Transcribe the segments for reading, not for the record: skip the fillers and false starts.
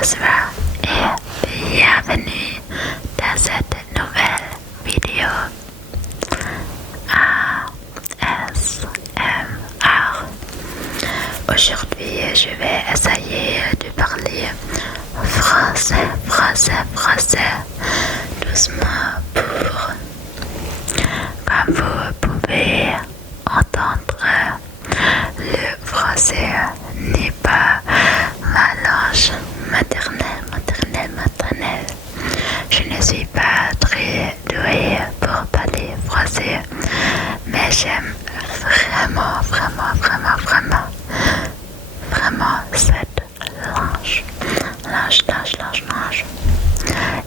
bonsoir et bienvenue dans cette nouvelle vidéo ASMR. Aujourd'hui, je vais essayer de parler français, doucement pour, comme vous pouvez entendre, le français n'est pas ma langue maternelle. Je ne suis pas très douée pour parler français, mais j'aime vraiment cette langue.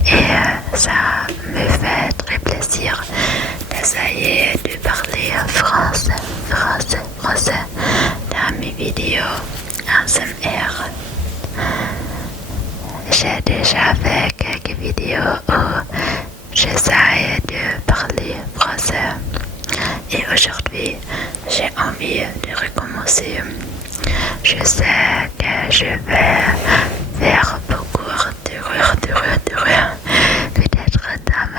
Et ça me fait très plaisir d'essayer de parler français dans mes vidéos ASMR. J'ai déjà fait quelques vidéos où j'essaie de parler français et aujourd'hui j'ai envie de recommencer. Je sais que je vais faire beaucoup d'erreurs, peut-être dans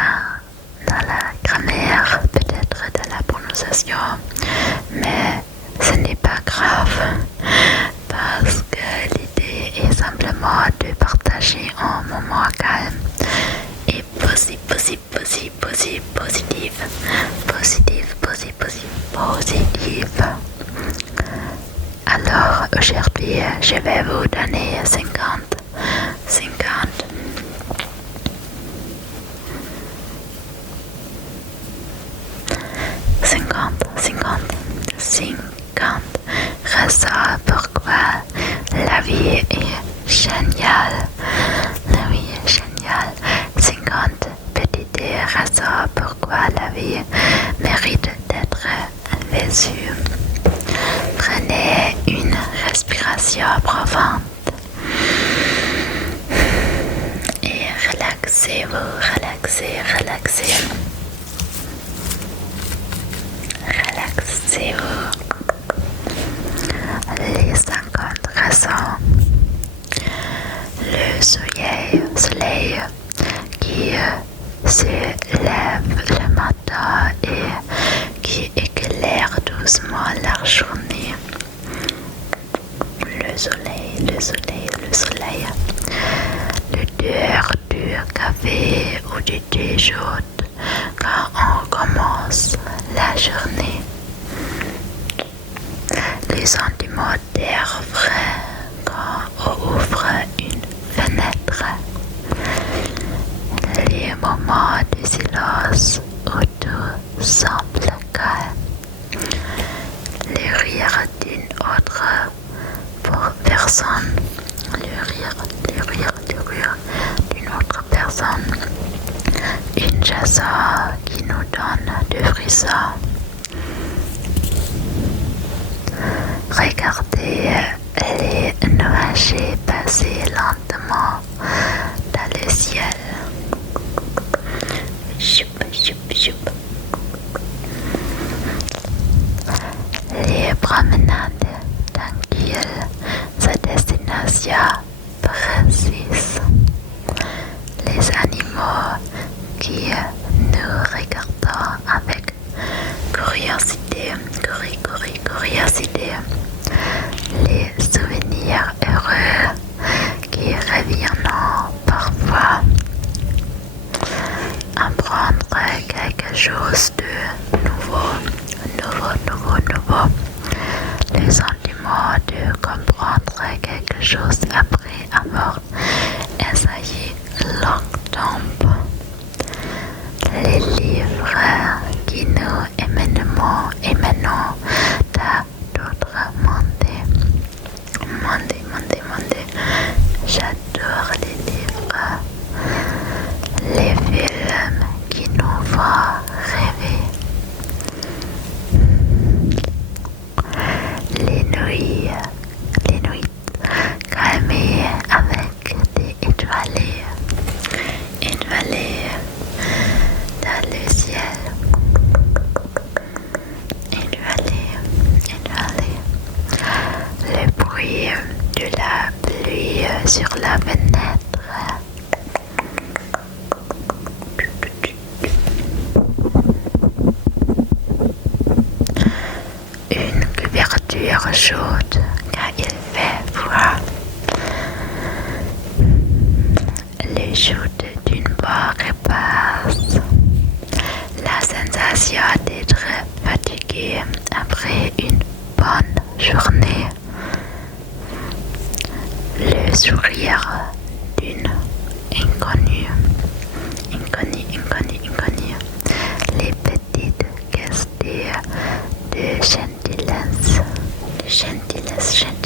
la grammaire, peut-être dans la prononciation, mais ce n'est pas grave parce que l'idée est simplement de partager un moment calme et positif. Alors aujourd'hui, je vais vous donner 50 raisons pourquoi la vie est géniale. 50 petites raisons pourquoi la vie mérite d'être vécue. Prenez une respiration profonde et relaxez-vous. Les 50 raisons. Le soleil qui se lève le matin et qui éclaire doucement la journée. Le soleil. L'odeur du café ou du thé chaud quand on commence la journée. Les sentiments d'air frais quand on ouvre une fenêtre. Les moments de silence où tout semble calme. Le rire d'une autre personne. Le rire d'une autre personne. Une chanson qui nous donne des frissons. Regardez les nuages passer lentement dans le ciel. Les promenades tranquilles, sa destination précise. Les animaux qui nous regardent avec curiosité. Les souvenirs heureux qui reviennent parfois. Apprendre quelque chose de nouveau. Le sentiment de comprendre quelque chose après avoir essayé longtemps. Les livres qui nous émenent dans d'autres mondes. J'adore les livres. Les films qui nous font rêver. Les nuits calmées avec des étoiles dans le ciel. Le bruit de la pluie sur la fenêtre. cuire chaude car il fait froid. Les chutes d'une barre passe. La sensation d'être fatigué après une bonne journée. Le sourire d'une inconnue. Les petites questions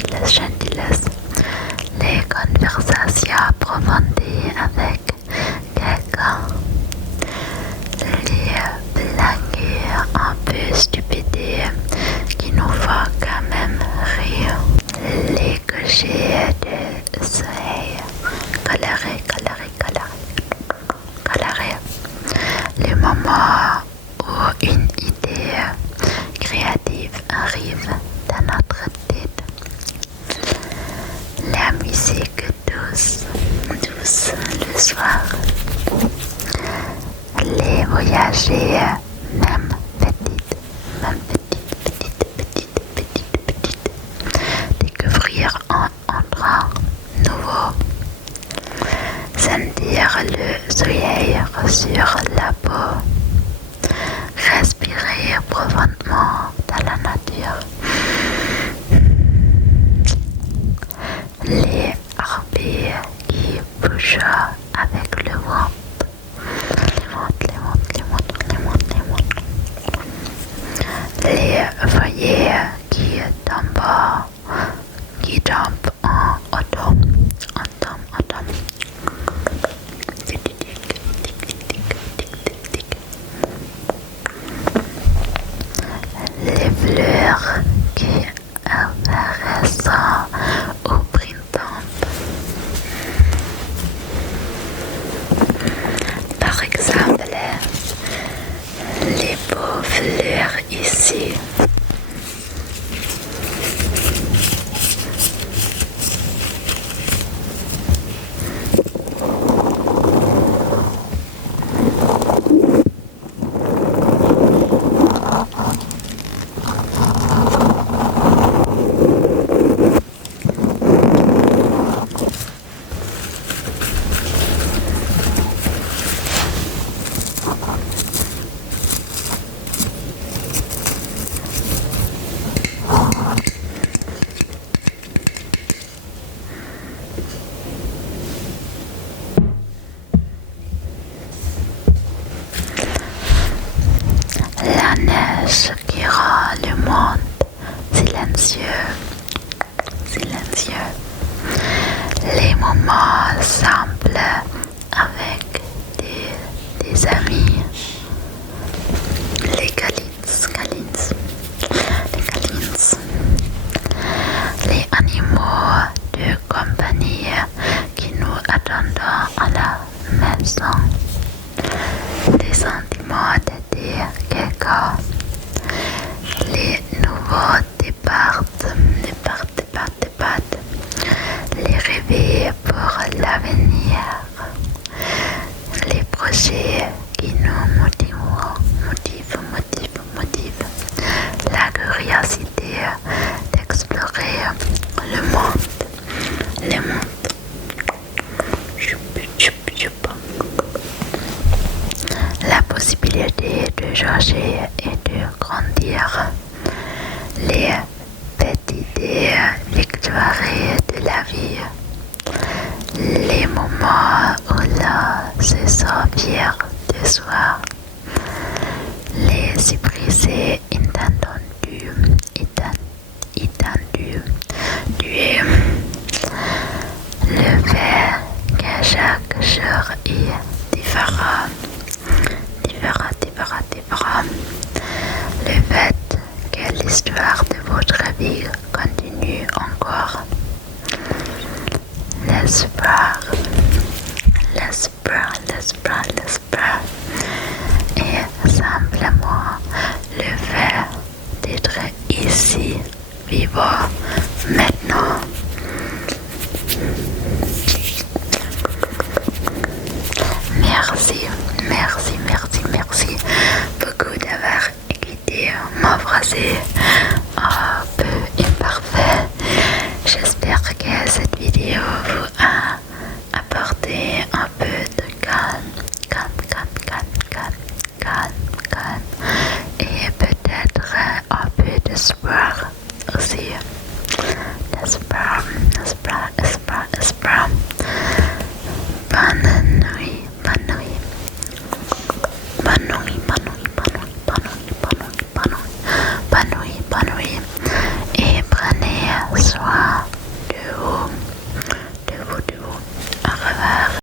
de gentillesse. Les conversations approfondies avec quelqu'un. Les blagues un peu stupides qui nous font quand même rire. Les couchers de soleil colorés. Le moment où une idée créative arrive dans notre tête. La musique douce le soir. Les voyageurs, même petites. Découvrir un endroit nouveau. Sentir le soleil sur la peau. Respirer profondément dans la nature. Les arbres qui bougent avec le vent. Les feuilles qui tombent en automne. Les fleurs qui apparaissent au printemps. Par exemple, les beaux fleurs ici. La neige qui rend le monde silencieux. Les moments simples avec des amis. Les câlins. Les animaux de compagnie qui nous attendent à la maison. Les sentiments d'aider quelqu'un. Les nouveaux départs. Les rêves pour l'avenir. Les projets qui nous motivent. La curiosité d'explorer le monde. La possibilité de changer et de grandir. Les petites victoires de la vie. Les moments où l'on se sent fier de soi. Les surprises inattendues. Le fait que chaque jour est différent. Le fait que l'histoire de votre vie continue encore. L'espoir. Et simplement le fait d'être ici, vivant, maintenant. Merci beaucoup d'avoir écouté ma phrase.